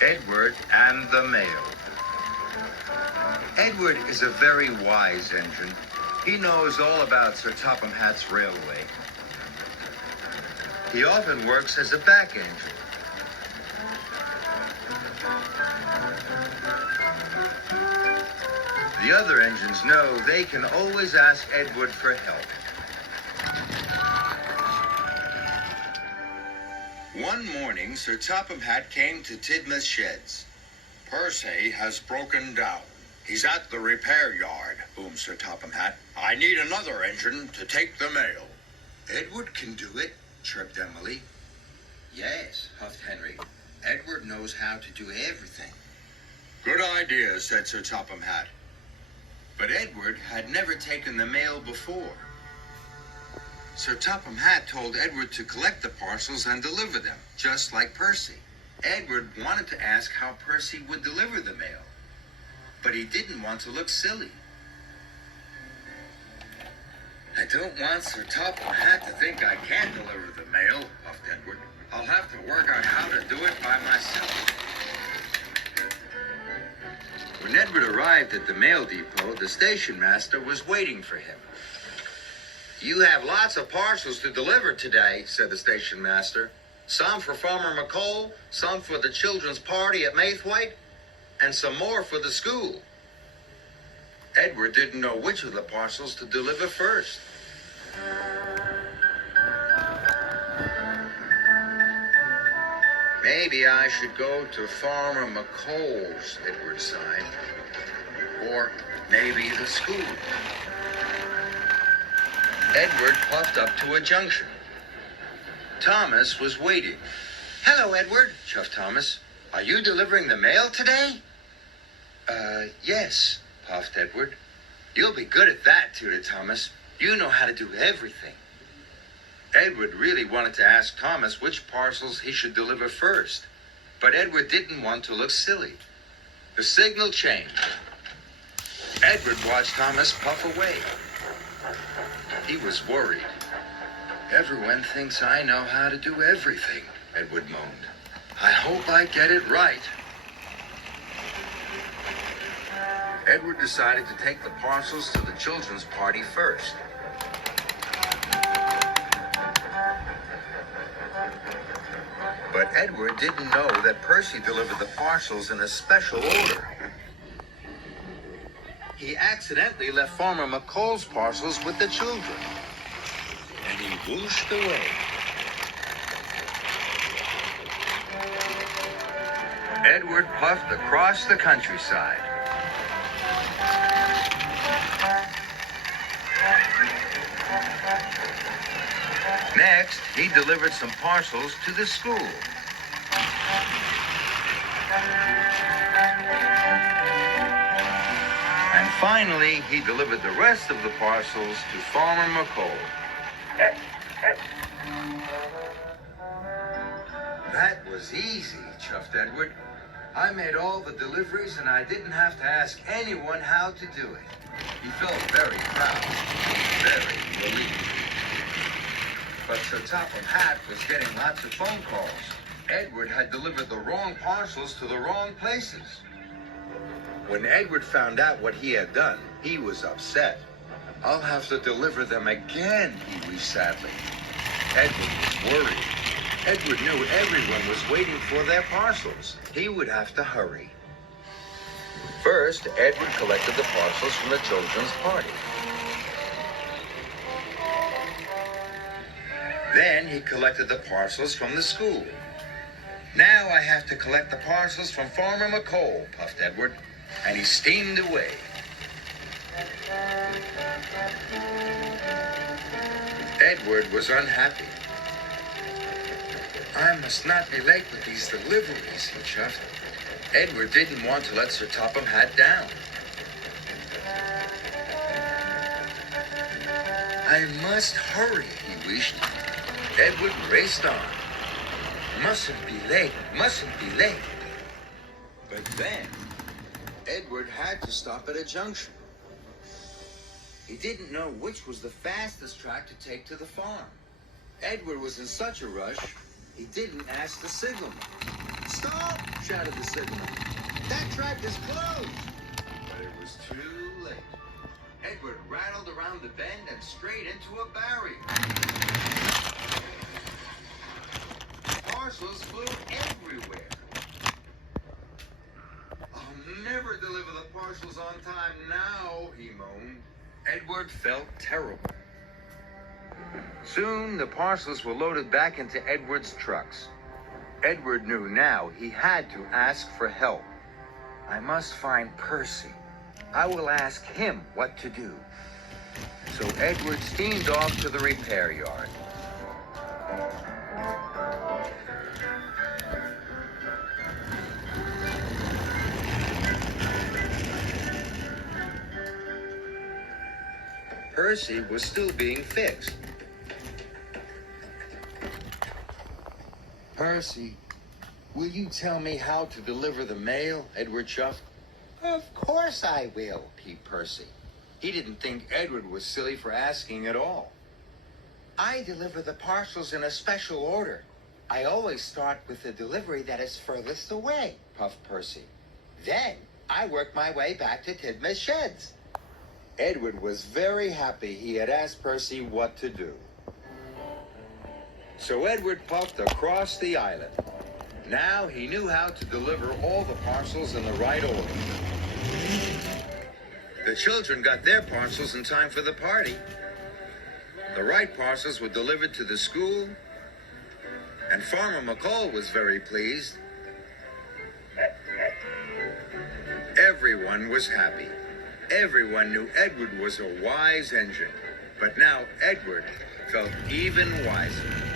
Edward and the Mail. Edward is a very wise engine. He knows all about Sir Topham Hatt's railway. He often works as a back engine. The other engines know they can always ask Edward for help. One morning, Sir Topham Hatt came to Tidmouth Sheds. Percy has broken down. He's at the repair yard, boomed Sir Topham Hatt. I need another engine to take the mail. Edward can do it, chirped Emily. Yes, huffed Henry. Edward knows how to do everything. Good idea, said Sir Topham Hatt. But Edward had never taken the mail before. Sir Topham Hatt told Edward to collect the parcels and deliver them, just like Percy. Edward wanted to ask how Percy would deliver the mail, but he didn't want to look silly. I don't want Sir Topham Hatt to think I can't deliver the mail, puffed Edward. I'll have to work out how to do it by myself. When Edward arrived at the mail depot, the station master was waiting for him. "You have lots of parcels to deliver today," said the station master. "Some for Farmer McColl, some for the children's party at Maithwaite, and some more for the school." Edward didn't know which of the parcels to deliver first. "Maybe I should go to Farmer McColl's," Edward sighed. "Or maybe the school." Edward puffed up to a junction. Thomas was waiting. "Hello, Edward," chuffed Thomas. "Are you delivering the mail today?" Yes," puffed Edward. "You'll be good at that," tooted Thomas. "You know how to do everything." Edward really wanted to ask Thomas which parcels he should deliver first, but Edward didn't want to look silly. The signal changed. Edward watched Thomas puff away. He was worried. "Everyone thinks I know how to do everything," Edward moaned. "I hope I get it right." Edward decided to take the parcels to the children's party first. But Edward didn't know that Percy delivered the parcels in a special order. He accidentally left Farmer McColl's parcels with the children, and he whooshed away. Edward puffed across the countryside. Next, he delivered some parcels to the school. And finally, he delivered the rest of the parcels to Farmer McColl. "That was easy," chuffed Edward. "I made all the deliveries and I didn't have to ask anyone how to do it." He felt very proud, very relieved. But Sir Topham Hatt was getting lots of phone calls. Edward had delivered the wrong parcels to the wrong places. When Edward found out what he had done, he was upset. "I'll have to deliver them again," he wheezed sadly. Edward was worried. Edward knew everyone was waiting for their parcels. He would have to hurry. First, Edward collected the parcels from the children's party. Then he collected the parcels from the school. "Now I have to collect the parcels from Farmer McColl," puffed Edward, and he steamed away. Edward was unhappy. "I must not be late with these deliveries," he chuffed. Edward didn't want to let Sir Topham Hatt down. "I must hurry," he wished. Edward raced on. "Mustn't be late, mustn't be late." But then, Edward had to stop at a junction. He didn't know which was the fastest track to take to the farm. Edward was in such a rush, he didn't ask the signalman. Stop! Shouted the signal. That track is closed. But it was too late. Edward rattled around the bend and straight into a barrier. Parcels flew everywhere. I'll never deliver the parcels on time now, he moaned. Edward felt terrible. Soon, the parcels were loaded back into Edward's trucks. Edward knew now he had to ask for help. I must find Percy. I will ask him what to do. So Edward steamed off to the repair yard. Percy was still being fixed. Percy, will you tell me how to deliver the mail? Edward chuffed. Of course I will, peeped Percy. He didn't think Edward was silly for asking at all. I deliver the parcels in a special order. I always start with the delivery that is furthest away, puffed Percy. Then I work my way back to Tidmouth's sheds. Edward was very happy he had asked Percy what to do. So Edward puffed across the island. Now he knew how to deliver all the parcels in the right order. The children got their parcels in time for the party. The right parcels were delivered to the school, and Farmer McCall was very pleased. Everyone was happy. Everyone knew Edward was a wise engine, but now Edward felt even wiser.